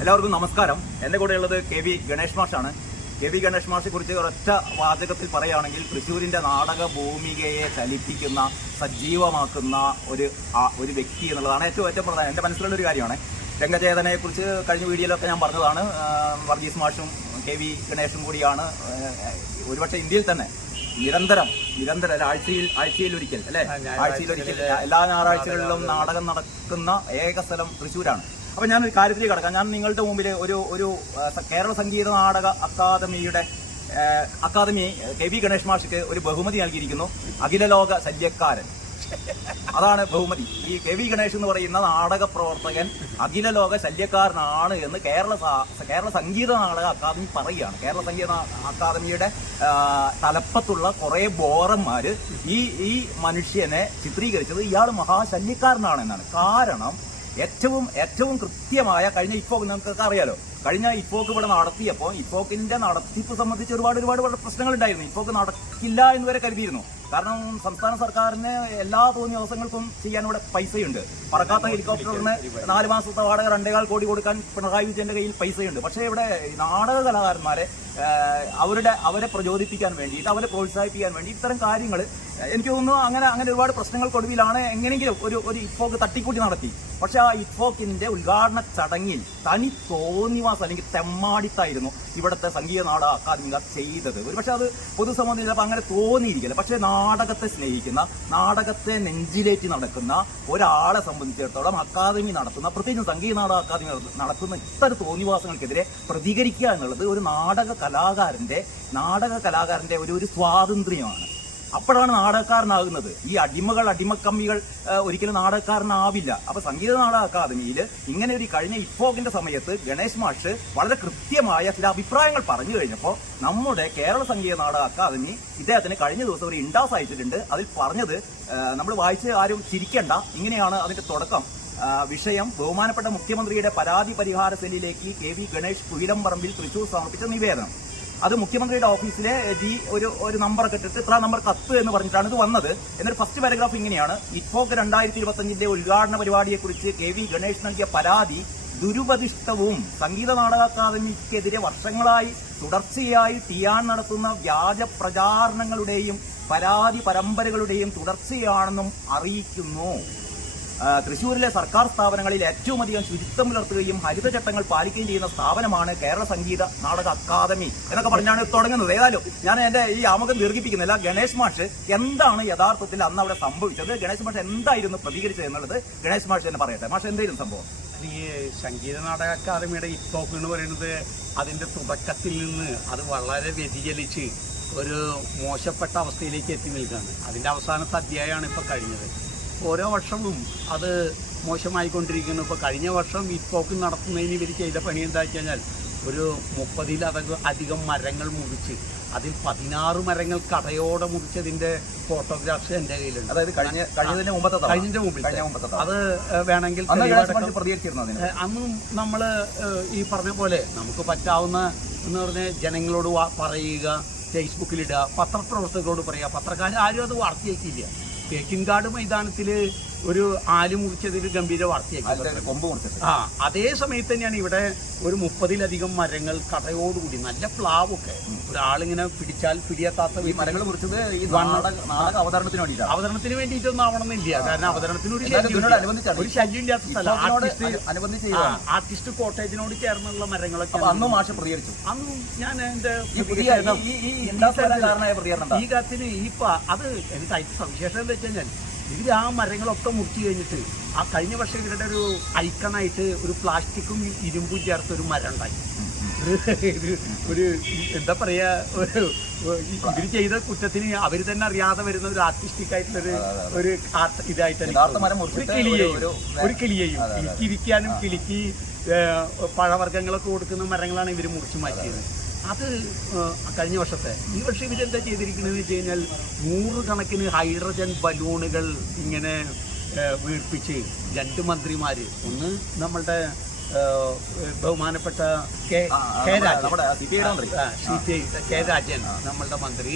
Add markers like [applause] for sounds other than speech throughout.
എല്ലാവർക്കും നമസ്കാരം. എന്റെ കൂടെ ഉള്ളത് കെ വി ഗണേഷ് മാഷാണ്. കെ വി ഗണേഷ് മാഷെ കുറിച്ച് ഒരൊറ്റ വാചകത്തിൽ പറയുകയാണെങ്കിൽ തൃശ്ശൂരിന്റെ നാടക ഭൂമികയെ ചലിപ്പിക്കുന്ന സജീവമാക്കുന്ന ഒരു ആ- ഒരു വ്യക്തി എന്നുള്ളതാണ് ഏറ്റവും ഏറ്റവും പ്രധാനം. എന്റെ മനസ്സിലുള്ള ഒരു കാര്യമാണ്. രംഗചേതനയെക്കുറിച്ച് കഴിഞ്ഞ വീഡിയോയിലൊക്കെ ഞാൻ പറഞ്ഞതാണ്. വർഗീസ് മാഷും കെ വി ഗണേഷും കൂടിയാണ്. ഒരുപക്ഷെ ഇന്ത്യയിൽ തന്നെ നിരന്തരം നിരന്തരം അല്ല, ആഴ്ചയിൽ ആഴ്ചയിൽ ഒരിക്കൽ അല്ലെ? ആഴ്ചയിൽ ഒരിക്കൽ എല്ലാ ഞായറാഴ്ചകളിലും നാടകം നടക്കുന്ന ഏക സ്ഥലം തൃശ്ശൂരാണ്. അപ്പൊ ഞാൻ ഒരു കാര്യത്തിലേക്ക് കടക്കാം. ഞാൻ നിങ്ങളുടെ മുമ്പിൽ ഒരു ഒരു കേരള സംഗീത നാടക അക്കാദമിയുടെ അക്കാദമി കെ വി ഗണേഷ് മാഷിക്ക് ഒരു ബഹുമതി നൽകിയിരിക്കുന്നു. അഖില ലോക ശല്യക്കാരൻ. അതാണ് ബഹുമതി. ഈ കെ വി ഗണേഷ് എന്ന് പറയുന്ന നാടക പ്രവർത്തകൻ അഖില ലോക ശല്യക്കാരനാണ് എന്ന് കേരള കേരള സംഗീത നാടക അക്കാദമി പറയുകയാണ്. കേരള സംഗീത അക്കാദമിയുടെ തലപ്പത്തുള്ള കുറേ ബോറന്മാർ ഈ ഈ മനുഷ്യനെ ചിത്രീകരിച്ചത് ഇയാൾ മഹാശല്യക്കാരനാണ് എന്നാണ് കാരണം ഏറ്റവും ഏറ്റവും കൃത്യമായ കഴിഞ്ഞ ഇപ്പോക്ക് നിങ്ങൾക്കൊക്കെ അറിയാലോ കഴിഞ്ഞ ഇപ്പോക്ക് ഇവിടെ നടത്തിയപ്പോൾ ഇപ്പോക്കിന്റെ നടത്തിപ്പ് സംബന്ധിച്ച് ഒരുപാട് ഒരുപാട് പ്രശ്നങ്ങൾ ഉണ്ടായിരുന്നു ഇപ്പോക്ക് നടക്കില്ല എന്ന് വരെ കരുതിയിരുന്നു. കാരണം സംസ്ഥാന സർക്കാരിന് എല്ലാ തോന്നിയ ദിവസങ്ങൾക്കും ചെയ്യാൻ ഇവിടെ പൈസയുണ്ട്. പറക്കാത്ത ഹെലികോപ്റ്ററിന് നാല് മാസത്തെ വാടക രണ്ടേകാൽ കോടി കൊടുക്കാൻ പിണറായി വിജയന്റെ കയ്യിൽ പൈസയുണ്ട്. പക്ഷേ ഇവിടെ നാടക കലാകാരന്മാരെ അവരുടെ അവരെ പ്രചോദിപ്പിക്കാൻ വേണ്ടിയിട്ട് അവരെ പ്രോത്സാഹിപ്പിക്കാൻ വേണ്ടി ഇത്തരം കാര്യങ്ങൾ എനിക്ക് തോന്നുന്നു അങ്ങനെ അങ്ങനെ ഒരുപാട് പ്രശ്നങ്ങൾക്കൊടുവിലാണ് എങ്ങനെയെങ്കിലും ഒരു ഒരു ഇപ്പോക്ക് തട്ടിക്കൂട്ടി നടത്തി. പക്ഷെ ആ ഇഫോക്കിന്റെ ഉദ്ഘാടന ചടങ്ങിൽ തനി തോന്നിവാസ് അല്ലെങ്കിൽ തെമ്മാടിത്തായിരുന്നു ഇവിടുത്തെ സംഗീത നാടക അക്കാദമിക ചെയ്തത്. ഒരു പക്ഷെ അത് പൊതുസമൂഹം ചിലപ്പോൾ അങ്ങനെ തോന്നിയിരിക്കില്ല. പക്ഷെ നാടകത്തെ സ്നേഹിക്കുന്ന നാടകത്തെ നെഞ്ചിലേറ്റി നടക്കുന്ന ഒരാളെ സംബന്ധിച്ചിടത്തോളം അക്കാദമി നടത്തുന്ന പ്രത്യേകിച്ച് സംഗീത നാടക അക്കാദമി നട- നടത്തുന്ന ഇത്തരം തോന്നിവാസങ്ങൾക്കെതിരെ പ്രതികരിക്കുക എന്നുള്ളത് ഒരു നാടക കലാകാരന്റെ നാടക കലാകാരന്റെ ഒരു ഒരു സ്വാതന്ത്ര്യമാണ്. അപ്പോഴാണ് നാടകക്കാരനാകുന്നത്. ഈ അടിമകൾ അടിമക്കമ്മികൾ ഒരിക്കലും നാടകക്കാരനാവില്ല. അപ്പൊ സംഗീത നാടക അക്കാദമിയിൽ ഇങ്ങനെ ഒരു കഴിഞ്ഞ ഇപ്പോകിന്റെ സമയത്ത് ഗണേഷ് മാഷ് വളരെ കൃത്യമായ ചില അഭിപ്രായങ്ങൾ പറഞ്ഞു കഴിഞ്ഞപ്പോൾ നമ്മുടെ കേരള സംഗീത നാടക അക്കാദമി ഇദ്ദേഹത്തിന് കഴിഞ്ഞ ദിവസം ഒരു ഇൻഡാസ് അയച്ചിട്ടുണ്ട്. അതിൽ പറഞ്ഞത് നമ്മൾ വായിച്ച് ആരും ചിരിക്കേണ്ട. ഇങ്ങനെയാണ് അതിന്റെ തുടക്കം. വിഷയം ബഹുമാനപ്പെട്ട മുഖ്യമന്ത്രിയുടെ പരാതി പരിഹാര സെല്ലിലേക്ക് കെ വി ഗണേഷ് കുയിലംപറമ്പിൽ തൃശൂർ സമർപ്പിച്ച നിവേദനം. അത് മുഖ്യമന്ത്രിയുടെ ഓഫീസിലെ ജി ഒരു ഒരു നമ്പറൊക്കെ ഇട്ടിട്ട് ഇത്ര നമ്പർ കത്ത് എന്ന് പറഞ്ഞിട്ടാണ് ഇത് വന്നത്. എന്നൊരു ഫസ്റ്റ് പാരഗ്രാഫ് ഇങ്ങനെയാണ്. ഇറ്റ്ഫോക്ക് രണ്ടായിരത്തി ഇരുപത്തഞ്ചിന്റെ ഉദ്ഘാടന പരിപാടിയെക്കുറിച്ച് കെ വി ഗണേഷ് നൽകിയ പരാതി ദുരുപദിഷ്ടവും സംഗീത നാടക അക്കാദമിക്കെതിരെ വർഷങ്ങളായി തുടർച്ചയായി ടിയാൻ നടത്തുന്ന വ്യാജ പ്രചാരണങ്ങളുടെയും പരാതി പരമ്പരകളുടെയും തുടർച്ചയാണെന്നും അറിയിക്കുന്നു. തൃശ്ശൂരിലെ സർക്കാർ സ്ഥാപനങ്ങളിൽ ഏറ്റവും അധികം ശുചിത്വം പുലർത്തുകയും ഹരിതചട്ടങ്ങൾ പാലിക്കുകയും ചെയ്യുന്ന സ്ഥാപനമാണ് കേരള സംഗീത നാടക അക്കാദമി എന്നൊക്കെ പറഞ്ഞാണ് തുടങ്ങുന്നത്. ഏതായാലും ഞാൻ എന്റെ ഈ ആമുഖം ദീർഘിപ്പിക്കുന്നില്ല. ഗണേഷ് മാഷ് എന്താണ് യഥാർത്ഥത്തിൽ അന്ന് അവിടെ സംഭവിച്ചത്? ഗണേഷ് മാഷ് എന്തായിരുന്നു പ്രതികരിച്ചത് എന്നുള്ളത് ഗണേഷ് മാഷ് തന്നെ പറയട്ടെ. മാഷ് എന്തായിരുന്നു സംഭവം? ഈ സംഗീത നാടക അക്കാദമിയുടെ ഇപ്പോക്ക് എന്ന് പറയുന്നത് അതിന്റെ തുടക്കത്തിൽ നിന്ന് അത് വളരെ വ്യതിചലിച്ച് ഒരു മോശപ്പെട്ട അവസ്ഥയിലേക്ക് എത്തി നിൽക്കുകയാണ്. അതിന്റെ അവസാനത്തെ അധ്യായമാണ് ഇപ്പൊ കഴിഞ്ഞത്. ഓരോ വർഷവും അത് മോശമായിക്കൊണ്ടിരിക്കുന്നു. ഇപ്പോൾ കഴിഞ്ഞ വർഷം ഈ ഇപ്പോക്ക് നടത്തുന്നതിന് ഇവർ ചെയ്ത പണി എന്താ വെച്ച് കഴിഞ്ഞാൽ ഒരു മുപ്പതിലധികം അധികം മരങ്ങൾ മുറിച്ച് അതിൽ പതിനാറ് മരങ്ങൾ കടയോടെ മുറിച്ചതിന്റെ ഫോട്ടോഗ്രാഫ്സ് എന്റെ കയ്യിലുണ്ട്. അതായത് കഴിഞ്ഞ കഴിഞ്ഞതിന്റെ മുമ്പത്തെ കഴിഞ്ഞതിന്റെ കഴിഞ്ഞ മുമ്പിൽ. അത് വേണമെങ്കിൽ അന്ന് നമ്മൾ ഈ പറഞ്ഞ പോലെ നമുക്ക് പറ്റാവുന്ന എന്ന് പറഞ്ഞാൽ ജനങ്ങളോട് പറയുക ഫേസ്ബുക്കിലിടുക പത്രപ്രവർത്തകരോട് പറയുക. പത്രക്കാർ ആരും അത് വാർത്തയാക്കിയില്ല. തേക്കിൻകാട് മൈതാനത്തിൽ ഒരു ആൽ മുറിച്ചതിൽ ഗംഭീര കൊമ്പ് മുറിച്ചിട്ട് ആ അതേ സമയത്ത് തന്നെയാണ് ഇവിടെ ഒരു മുപ്പതിലധികം മരങ്ങൾ കടയോടുകൂടി നല്ല പ്ലാവൊക്കെ ഒരാളിങ്ങനെ പിടിച്ചാൽ പിടിയെത്താത്ത ഈ മരങ്ങൾ മുറിച്ചത് ഈ നാടക അവതരണത്തിന് വേണ്ടിയിട്ടാണ് അവതരണത്തിന് വേണ്ടിയിട്ടൊന്നും ആവണമെന്നില്ല കാരണം അവതരണത്തിന് ഒരു ശല്യം ഒരു ശല്യം ഇല്ലാത്ത സ്ഥലം ആർട്ടിസ്റ്റ് അനു- അനുബന്ധിച്ച് ആർട്ടിസ്റ്റ് കോട്ടേജിനോട് ചേർന്നുള്ള മരങ്ങളൊക്കെ അന്ന് മാഷ് പ്രതികരിച്ചു അന്നും ഞാൻ എന്റെ ഈ കാര്യത്തിന് കത്തിന് ഈ അത് എനിക്ക് അതിന്റെ സവിശേഷം എന്താ വെച്ച് കഴിഞ്ഞാൽ ഇവർ ആ മരങ്ങളൊക്കെ മുറിച്ച് കഴിഞ്ഞിട്ട് ആ കഴിഞ്ഞ വർഷം ഇവരുടെ ഒരു ഐക്കണായിട്ട് ഒരു പ്ലാസ്റ്റിക്കും ഇരുമ്പും ചേർത്ത ഒരു മരം ഉണ്ടായി ഒരു എന്താ പറയാ ഒരു ഇവർ ചെയ്ത കുറ്റത്തിന് അവർ തന്നെ അറിയാതെ വരുന്ന ഒരു ആർട്ടിസ്റ്റിക് ആയിട്ടുള്ള ഒരു ഒരു art ഇതായിട്ട് എനിക്ക് മരം തോന്നുന്നു. ഒരു കിളിയെയും ഒരു- കിളിയെയും. കിളിക്കിരിക്കാനും കിളിക്ക് പഴവർഗങ്ങളൊക്കെ കൊടുക്കുന്ന മരങ്ങളാണ് ഇവർ മുറിച്ചു മാറ്റിയത് അത് കഴിഞ്ഞ വർഷത്തെ. ഈ വർഷം ഇവരെന്താ ചെയ്തിരിക്കുന്നത് വെച്ച് കഴിഞ്ഞാൽ നൂറുകണക്കിന് ഹൈഡ്രജൻ ബലൂണുകൾ ഇങ്ങനെ വീർപ്പിച്ച് രണ്ട് മന്ത്രിമാർ ഒന്ന് നമ്മളുടെ ബഹുമാനപ്പെട്ട കെ രാജൻ. നമ്മുടെ. കെ രാജൻ നമ്മളുടെ മന്ത്രി.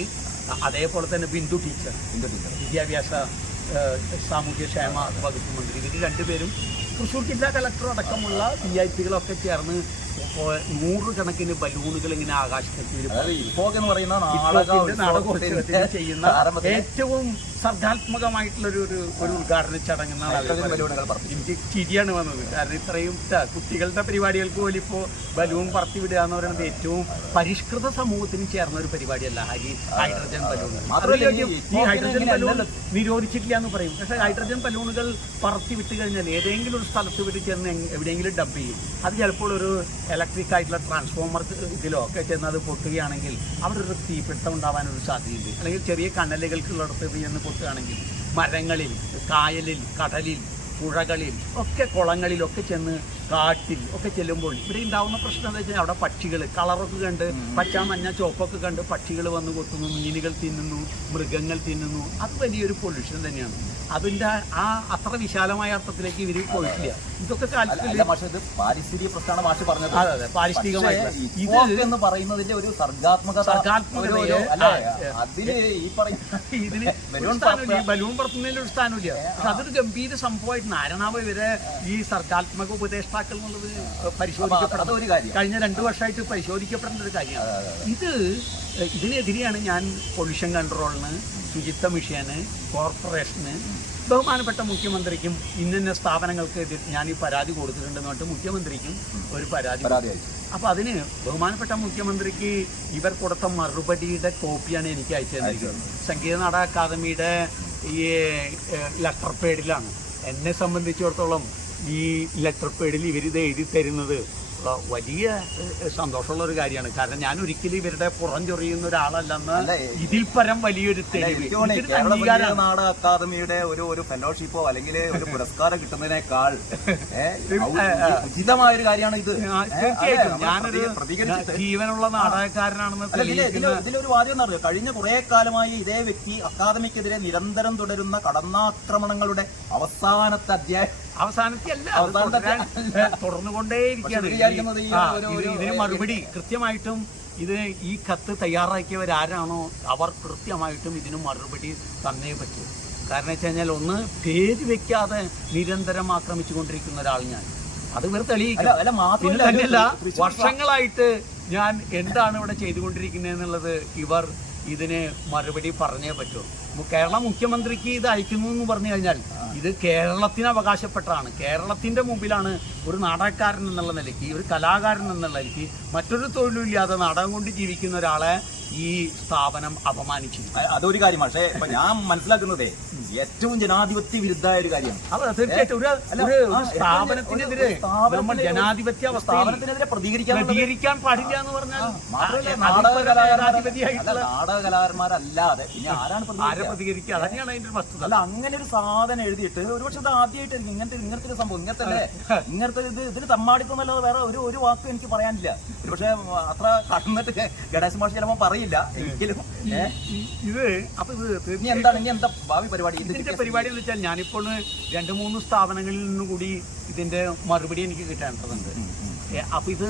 അതേപോലെ തന്നെ ബിന്ദു ടീച്ചർ. വിദ്യാഭ്യാസ സാമൂഹ്യക്ഷേമ സാമൂഹ്യ ക്ഷേമ വകുപ്പ് മന്ത്രി. ഇവർ രണ്ടുപേരും തൃശ്ശൂർ ജില്ലാ കളക്ടർ അടക്കമുള്ള വി ഐ പികളൊക്കെ ചേർന്ന് നൂറുകണക്കിന് ബലൂണുകൾ ഇങ്ങനെ ഇപ്പോഴത്തെ ചെയ്യുന്ന ഏറ്റവും സർഗാത്മകമായിട്ടുള്ള ഒരു ഒരു ഉദ്ഘാടന ചടങ്ങ് എനിക്ക് ചിരിയാണ് വന്നത്. കാരണം ഇത്രയും കുട്ടികളുടെ പരിപാടികൾക്ക് പോലും ഇപ്പോൾ ബലൂൺ പറത്തി വിടുക എന്ന് പറയുന്നത് ഏറ്റവും പരിഷ്കൃത സമൂഹത്തിന് ചേർന്ന ഒരു പരിപാടിയല്ല. Hari hydrogen balloon. മാത്രമല്ല ഈ ഹൈഡ്രജൻ ബലൂൺ. നിരോധിച്ചിട്ടില്ല എന്ന് പറയും. പക്ഷേ ഹൈഡ്രജൻ ബലൂണുകൾ പറത്തി വിട്ട് കഴിഞ്ഞാൽ ഏതെങ്കിലും ഒരു സ്ഥലത്ത് വിട്ട് ചെന്ന് എവിടെയെങ്കിലും ഡബ് ചെയ്യും. അത് ചിലപ്പോൾ ഒരു ഇലക്ട്രിക് ആയിട്ടുള്ള ട്രാൻസ്ഫോമർ ഇതിലോ ഒക്കെ ചെന്ന് അത് പൊട്ടുകയാണെങ്കിൽ അവിടെ ഒരു തീപിടുത്തം ഉണ്ടാവാനൊരു സാധ്യതയുണ്ട്. അല്ലെങ്കിൽ ചെറിയ കണ്ണലുകൾക്കുള്ളിടത്ത് ഇത് ചെന്ന് പൊട്ടുകയാണെങ്കിൽ മരങ്ങളിൽ കായലിൽ കടലിൽ പുഴകളിൽ ഒക്കെ കുളങ്ങളിലൊക്കെ ചെന്ന് കാട്ടിൽ ഒക്കെ ചെല്ലുമ്പോൾ ഇവിടെ ഉണ്ടാവുന്ന പ്രശ്നം എന്താ വെച്ചാൽ അവിടെ പക്ഷികൾ കളറൊക്കെ കണ്ട് പച്ച മഞ്ഞ ചുവപ്പൊക്കെ കണ്ട് പക്ഷികൾ വന്ന് കൊത്തുന്നു മീനുകൾ തിന്നുന്നു മൃഗങ്ങൾ തിന്നുന്നു. അത് വലിയൊരു പൊല്യൂഷൻ തന്നെയാണ്. അതിന്റെ ആ അത്ര വിശാലമായ അർത്ഥത്തിലേക്ക് ഇവർ പോയിട്ടില്ല. ഇതൊക്കെ പാരിസ്ഥിതിക പ്രശ്നമാണ് മാഷ് പറഞ്ഞത്. അതെ അതെ പാരിസ്ഥിതികമായിട്ടുള്ള പക്ഷേ ഇത് എന്ന് പറയുന്നതിന്റെ ഒരു സർഗാത്മകതയെ, അതിന് ഈ പറയുന്ന [laughs] ഇതിന് ബലൂൺ സ്ഥാനമില്ല. പക്ഷെ അതൊരു ഗംഭീര സംഭവമായിട്ട് നാരണാവ് ഇവരെ ഈ സർഗാത്മക ഉപദേഷ്ടാക്കൾ എന്നുള്ളത് പരിശോധിക്കപ്പെടണം. അതൊരു കാര്യം. കഴിഞ്ഞ രണ്ടു വർഷമായിട്ട് പരിശോധിക്കപ്പെടേണ്ട ഒരു കാര്യമാണ്. ഇത് ഇതിനെതിരെയാണ് ഞാൻ പൊല്യൂഷൻ കൺട്രോളിന് ശുചിത്വ മിഷന് കോർപ്പറേഷന് ബഹുമാനപ്പെട്ട മുഖ്യമന്ത്രിക്കും ഇന്നിന്ന സ്ഥാപനങ്ങൾക്ക് ഞാൻ ഈ പരാതി കൊടുത്തിട്ടുണ്ടെന്ന് പറഞ്ഞിട്ട് മുഖ്യമന്ത്രിക്കും ഒരു പരാതി അപ്പോൾ അതിന് ബഹുമാനപ്പെട്ട മുഖ്യമന്ത്രിക്ക് ഇവർ കൊടുത്ത മറുപടിയുടെ കോപ്പിയാണ് എനിക്ക് അയച്ചു തന്നിരിക്കുന്നത് സംഗീത നാടക അക്കാദമിയുടെ ഈ ലെറ്റർ പേഡിലാണ് എന്നെ സംബന്ധിച്ചിടത്തോളം ഈ ലെറ്റർ പേഡിൽ ഇവർ ഇത് എഴുതി തരുന്നത്. വലിയ സന്തോഷമുള്ള ഒരു കാര്യമാണ്. കാരണം ഞാൻ ഒരിക്കലും ഇവരുടെ പുറം ചൊറിയുന്ന ഒരാളല്ലെന്ന് ഇതിൽ പരം വലിയൊരു നാട് നാടക അക്കാദമിയുടെ ഒരു ഒരു ഫെലോഷിപ്പോ അല്ലെങ്കിൽ ഒരു പുരസ്കാരം കിട്ടുന്നതിനേക്കാൾ ഉചിതമായ ഒരു കാര്യമാണ് ഇത്. തീർച്ചയായിട്ടും. ഞാനൊരു പ്രതികരിച്ചിട്ട്. ജീവനുള്ള നാടകക്കാരനാണെന്ന് ഇതിലൊരു വാദ്യം എന്ന് പറയുക കഴിഞ്ഞ കുറെ കാലമായി ഇതേ വ്യക്തി അക്കാദമിക്കെതിരെ നിരന്തരം തുടരുന്ന കടന്നാക്രമണങ്ങളുടെ അവസാനത്തെ അധ്യായം. അവസാനത്തെ തുടർന്നുകൊണ്ടേയിരിക്കുകയാണ്. ഇതിന് മറുപടി കൃത്യമായിട്ടും ഇത് ഈ കത്ത് തയ്യാറാക്കിയവരാരാണോ അവർ കൃത്യമായിട്ടും ഇതിന് മറുപടി തന്നേ പറ്റൂ. കാരണം വെച്ച് കഴിഞ്ഞാൽ ഒന്ന് പേര് വെക്കാതെ നിരന്തരം ആക്രമിച്ചു കൊണ്ടിരിക്കുന്ന ഒരാൾ ഞാൻ. അത് ഇവർ പിന്നെ തന്നെയല്ല വർഷങ്ങളായിട്ട് ഞാൻ എന്താണ് ഇവിടെ ചെയ്തുകൊണ്ടിരിക്കുന്നത് എന്നുള്ളത് ഇവർ ഇതിന് മറുപടി പറഞ്ഞേ പറ്റൂ. കേരള മുഖ്യമന്ത്രിക്ക് ഇത് അയക്കുന്നു എന്ന് പറഞ്ഞു കഴിഞ്ഞാൽ ഇത് കേരളത്തിന് അവകാശപ്പെട്ടതാണ് കേരളത്തിന്റെ മുമ്പിലാണ് ഒരു നാടകക്കാരൻ എന്നുള്ള നിലയ്ക്ക് ഒരു കലാകാരൻ എന്നുള്ള നിലയ്ക്ക് മറ്റൊരു തൊഴിലും ഇല്ലാതെ നാടകം കൊണ്ട് ജീവിക്കുന്ന ഒരാളെ ഈ സ്ഥാപനം അപമാനിച്ചു. അതൊരു കാര്യം പക്ഷേ ഇപ്പൊ ഞാൻ മനസ്സിലാക്കുന്നതേ ഏറ്റവും ജനാധിപത്യ വിരുദ്ധമായ ഒരു കാര്യമാണ് അത് തീർച്ചയായിട്ടും. ഒരു സ്ഥാപനത്തിനെതിരെ നമ്മൾ ജനാധിപത്യ സ്ഥാപനത്തിനെതിരെ പ്രതികരിക്കാൻ പ്രതികരിക്കാൻ പാടില്ല എന്ന് പറഞ്ഞാൽ നാടക കലാകാരന്മാരല്ലാതെ പിന്നെ ആരാണ് ആരെ പ്രതികരിക്കുക? അതന്നെയാണ് അതിന്റെ വസ്തുത. അല്ല അങ്ങനെ ഒരു സാധനം എഴുതിയിട്ട് ഒരുപക്ഷെ ഇത് ആദ്യമായിട്ടായിരിക്കും ഇങ്ങനത്തെ ഇങ്ങനത്തെ ഒരു സംഭവം. ഇങ്ങനത്തെ അല്ലേ? ഇങ്ങനത്തെ ഇത് ഇതിന് തമ്മാടിപ്പം എന്നല്ലാതെ വേറെ ഒരു ഒരു വാക്കും എനിക്ക് പറയാനില്ല. ഒരുപക്ഷെ അത്ര കടന്നിട്ട് ഗണേശ് മാഷ് ചിലപ്പോൾ പറയില്ല എങ്കിലും ഇത് അപ്പൊ ഇത് ഇനി എന്താണ് ഇനി എന്താ ഭാവി പരിപാടി? ഇത് ഇതിന്റെ പരിപാടി എന്ന് വെച്ചാൽ ഞാനിപ്പോൾ രണ്ട് മൂന്ന് സ്ഥാപനങ്ങളിൽ നിന്നും കൂടി ഇതിന്റെ മറുപടി എനിക്ക് കിട്ടേണ്ടതുണ്ട്. ഏ, അപ്പൊ ഇത്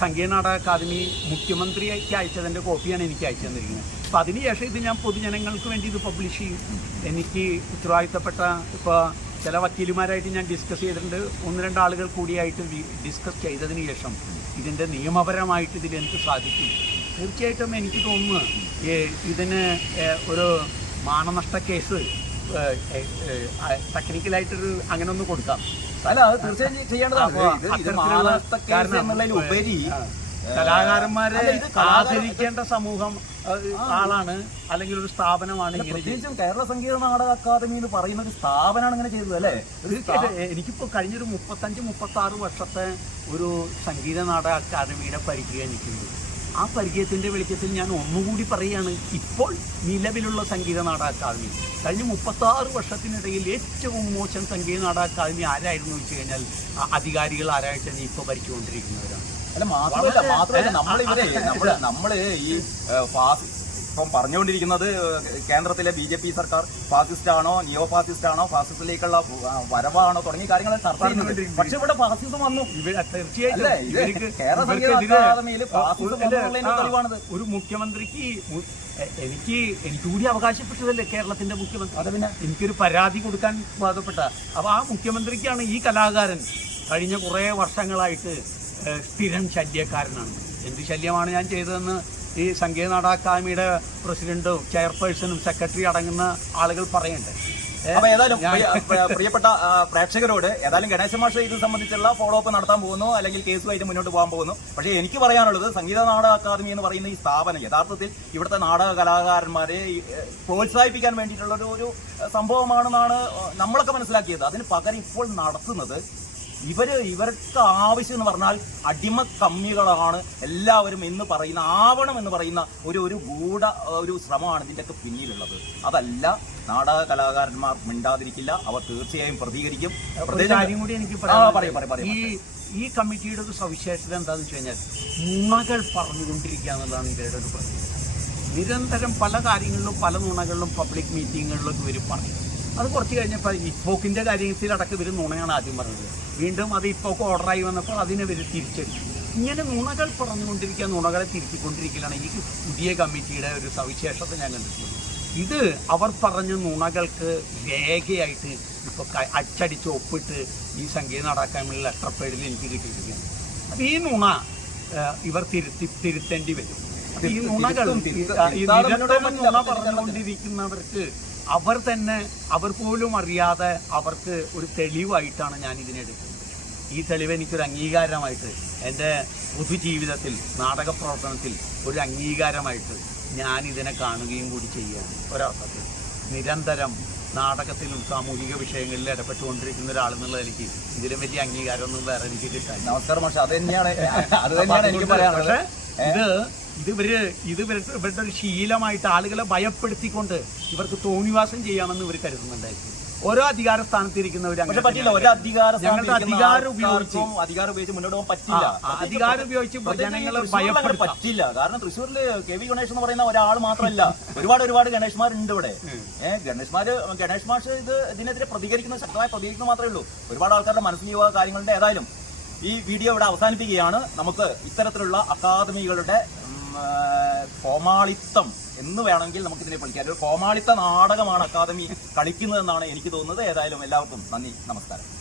സംഗീത നാടക അക്കാദമി മുഖ്യമന്ത്രിക്ക് അയച്ചതിന്റെ കോപ്പിയാണ് എനിക്ക് അയച്ചു തന്നിരിക്കുന്നത്. അപ്പൊ അതിനുശേഷം ഇത് ഞാൻ പൊതുജനങ്ങൾക്ക് വേണ്ടി ഇത് പബ്ലിഷ് ചെയ്യും. എനിക്ക് ഉത്തരവാദിത്തപ്പെട്ട ഇപ്പൊ ചില വക്കീലുമാരായിട്ട് ഞാൻ ഡിസ്കസ് ചെയ്തിട്ടുണ്ട്. ഒന്ന് രണ്ട് ആളുകൾ കൂടിയായിട്ട് ഡിസ്കസ് ചെയ്തതിന് ശേഷം ഇതിന്റെ നിയമപരമായിട്ട് ഇതിൽ എനിക്ക് സാധിക്കും. തീർച്ചയായിട്ടും എനിക്ക് തോന്നുന്നു ഇതിന് ഒരു മാനനഷ്ട കേസ് ടെക്നിക്കലായിട്ടൊരു അങ്ങനെ ഒന്ന് കൊടുക്കാം. അല്ല അത് തീർച്ചയായും ചെയ്യേണ്ടതാണ്. ഉപരി കലാകാരന്മാരെ ആദരിക്കേണ്ട സമൂഹം ആളാണ് അല്ലെങ്കിൽ ഒരു സ്ഥാപനമാണ് പ്രത്യേകിച്ചും കേരള സംഗീത നാടക അക്കാദമി എന്ന് പറയുന്ന ഒരു സ്ഥാപനമാണ് ഇങ്ങനെ ചെയ്തത് അല്ലേ? എനിക്കിപ്പോ കഴിഞ്ഞൊരു മുപ്പത്തഞ്ച് മുപ്പത്തി ആറ് വർഷത്തെ ഒരു സംഗീത നാടക അക്കാദമിയുടെ പരിചയം എനിക്കുണ്ട് ആ പരിചയത്തിന്റെ വെളിച്ചത്തിൽ ഞാൻ ഒന്നുകൂടി പറയുകയാണ്. ഇപ്പോൾ നിലവിലുള്ള സംഗീത നാടക അക്കാദമി കഴിഞ്ഞ മുപ്പത്താറ് വർഷത്തിനിടയിൽ ഏറ്റവും മോശം സംഗീത നാടക അക്കാദമി ആരായിരുന്നു വെച്ച് കഴിഞ്ഞാൽ അധികാരികൾ ആരായിട്ട് തന്നെ ഇപ്പോൾ ഭരിച്ചുകൊണ്ടിരിക്കുന്നവരാണ്. അല്ല മാത്രമല്ല മാത്രമല്ല നമ്മളിവരെ നമ്മൾ നമ്മൾ ഈ ഏ, ഫാസി ഇപ്പം പറഞ്ഞുകൊണ്ടിരിക്കുന്നത് കേന്ദ്രത്തിലെ ബി ജെ പി സർക്കാർ ഫാസിസ്റ്റ് ആണോ നിയോ ഫാസിസ്റ്റ് ആണോ ഫാസിസ്റ്റിലേക്കുള്ള വരവാണോ തുടങ്ങിയ കാര്യങ്ങൾ ചർച്ച ചെയ്യുന്നുണ്ട് പക്ഷെ ഇവിടെ ഫാസിസം വന്നു. കേരള സംഗീത ഫാസിസം. ഒരു മുഖ്യമന്ത്രിക്ക് എനിക്ക് എനിക്ക് കൂടി അവകാശപ്പെട്ടതല്ലേ കേരളത്തിന്റെ മുഖ്യമന്ത്രി? അത് പിന്നെ എനിക്കൊരു പരാതി കൊടുക്കാൻ ബാധപ്പെട്ട അപ്പൊ ആ മുഖ്യമന്ത്രിക്കാണ് ഈ കലാകാരൻ കഴിഞ്ഞ കുറേ വർഷങ്ങളായിട്ട് സ്ഥിരം ശല്യക്കാരനാണ്. എന്ത് ശല്യമാണ് ഞാൻ ചെയ്തതെന്ന് ഈ സംഗീത നാടക അക്കാദമിയുടെ പ്രസിഡന്റും ചെയർപേഴ്സണും സെക്രട്ടറി അടങ്ങുന്ന ആളുകൾ പറയുന്നുണ്ട്. അപ്പൊ ഏതായാലും പ്രിയപ്പെട്ട പ്രേക്ഷകരോട് ഏതായാലും ഗണേശ മാഷ ഇത് സംബന്ധിച്ചുള്ള ഫോളോ അപ്പ് നടത്താൻ പോകുന്നു അല്ലെങ്കിൽ കേസുമായിട്ട് മുന്നോട്ട് പോകാൻ പോകുന്നു. പക്ഷേ എനിക്ക് പറയാനുള്ളത് സംഗീത നാടക അക്കാദമി എന്ന് പറയുന്ന ഈ സ്ഥാപനം യഥാർത്ഥത്തിൽ ഇവിടുത്തെ നാടക കലാകാരന്മാരെ പ്രോത്സാഹിപ്പിക്കാൻ വേണ്ടിയിട്ടുള്ള ഒരു ഒരു സംഭവമാണെന്നാണ് നമ്മളൊക്കെ മനസ്സിലാക്കിയത്. അതിന് പകരം ഇപ്പോൾ നടത്തുന്നത് ഇവർ ഇവർക്ക് ആവശ്യം എന്ന് പറഞ്ഞാൽ അടിമ കമ്മികളാണ്. എല്ലാവരും എന്ന് പറയുന്ന ആവണം എന്ന് പറയുന്ന ഒരു ഒരു ഗൂഢ ഒരു ശ്രമമാണ് ഇതിന്റെയൊക്കെ പിന്നിലുള്ളത്. അതല്ല നാടക കലാകാരന്മാർ മിണ്ടാതിരിക്കില്ല. അവർ തീർച്ചയായും പ്രതികരിക്കും. കാര്യം കൂടി എനിക്ക് പറയാം. ഈ ഈ കമ്മിറ്റിയുടെ ഒരു സവിശേഷത എന്താണെന്ന് വെച്ച് കഴിഞ്ഞാൽ നുണകൾ പറഞ്ഞുകൊണ്ടിരിക്കുക എന്നുള്ളതാണ് ഇവരുടെ ഒരു പ്രത്യേകത നിരന്തരം പല കാര്യങ്ങളിലും പല നുണകളിലും പബ്ലിക് മീറ്റിങ്ങുകളിലും ഇവർ പറയും. അത് കുറച്ച് കഴിഞ്ഞപ്പോൾ ഇപ്പോക്കിന്റെ കാര്യത്തിലടക്കം ഇവർ നുണയാണ് ആദ്യം പറഞ്ഞത്. വീണ്ടും അത് ഇപ്പോക്ക് ഓർഡറായി വന്നപ്പോൾ അതിനെ ഇവർ തിരിച്ചെടുത്തു ഇങ്ങനെ നുണകൾ പറഞ്ഞുകൊണ്ടിരിക്കുക നുണകളെ തിരുത്തിക്കൊണ്ടിരിക്കലാണ് ഈ പുതിയ കമ്മിറ്റിയുടെ ഒരു സവിശേഷത ഞാൻ കണ്ടിട്ടുള്ളത്. ഇത് അവർ പറഞ്ഞ നുണകൾക്ക് രേഖയായിട്ട് ഇപ്പോൾ അച്ചടിച്ച് ഒപ്പിട്ട് ഈ സംഗീതം നടക്കാനുള്ള പേഡിൽ എനിക്ക് കിട്ടിയിരിക്കുകയാണ് അപ്പം ഈ നുണ ഇവർ തിരുത്തി തിരുത്തേണ്ടി വരും. ഈ നുണകൾ മുന്നോട്ട് നുണ പറഞ്ഞുകൊണ്ടിരിക്കുന്നവർക്ക് അവർ തന്നെ അവർ പോലും അറിയാതെ അവർക്ക് ഒരു തെളിവായിട്ടാണ് ഞാൻ ഇതിനെടുക്കുന്നത് ഈ തെളിവ് എനിക്കൊരു അംഗീകാരമായിട്ട് എന്റെ പൊതുജീവിതത്തിൽ നാടക പ്രവർത്തനത്തിൽ ഒരു അംഗീകാരമായിട്ട് ഞാൻ ഇതിനെ കാണുകയും കൂടി ചെയ്യുകയാണ്. ഒരർത്ഥത്തിൽ നിരന്തരം നാടകത്തിലും സാമൂഹിക വിഷയങ്ങളിൽ ഇടപെട്ടുകൊണ്ടിരിക്കുന്ന ഒരാൾ ഒരാളെന്നുള്ള എനിക്ക് ഇതിലും വലിയ അംഗീകാരമൊന്നും വേറെ എനിക്ക് കിട്ടാൻ നമസ്കാരം പക്ഷേ അത് തന്നെയാണ് അത് തന്നെയാണ് എനിക്ക് പറയാനുള്ളത്. ഇത് ഇത് ഇവർ ഇത് ഇവരുടെ ഒരു ശീലമായിട്ട് ആളുകളെ ഭയപ്പെടുത്തിക്കൊണ്ട് ഇവർക്ക് തോന്നിവാസം ചെയ്യാമെന്ന് ഇവർ കരുതുന്നുണ്ടായിരുന്നു ഓരോ അധികാര സ്ഥാനത്തിരിക്കുന്നവർ പറ്റില്ല ഒരു അധികാര ഞങ്ങളുടെ അധികാരം ഉപയോഗിച്ച് അധികാരം ഉപയോഗിച്ച് മുന്നോട്ട് പോകാൻ പറ്റില്ല. അധികാരം ഉപയോഗിച്ച് ജനങ്ങളെ തൃശ്ശൂരിൽ പറ്റില്ല. കാരണം തൃശ്ശൂരിൽ കെ വി ഗണേഷ് എന്ന് പറയുന്ന ഒരാൾ മാത്രമല്ല. ഒരുപാട് ഒരുപാട് ഗണേഷ്മാരുണ്ട് ഇവിടെ. ഏഹ് ഗണേഷ്മാര് ഗണേഷ് മാഷ് ഇത് ഇതിനെതിരെ പ്രതികരിക്കുന്ന ശക്തമായി പ്രതികരിക്കുന്ന മാത്രമേ ഉള്ളൂ. ഒരുപാട് ആൾക്കാരുടെ മനസ്സിൽ യുവ കാര്യങ്ങളുടെ ഏതായാലും ഈ വീഡിയോ ഇവിടെ അവസാനിപ്പിക്കുകയാണ്. നമുക്ക് ഇത്തരത്തിലുള്ള അക്കാദമികളുടെ കോമാളിത്തം എന്ന് വേണമെങ്കിൽ നമുക്ക് ഇതിനെ പഠിക്കാം ഒരു കോമാളിത്ത നാടകമാണ് അക്കാദമി കളിക്കുന്നതെന്നാണ് എനിക്ക് തോന്നുന്നത്. ഏതായാലും എല്ലാവർക്കും നന്ദി നമസ്കാരം.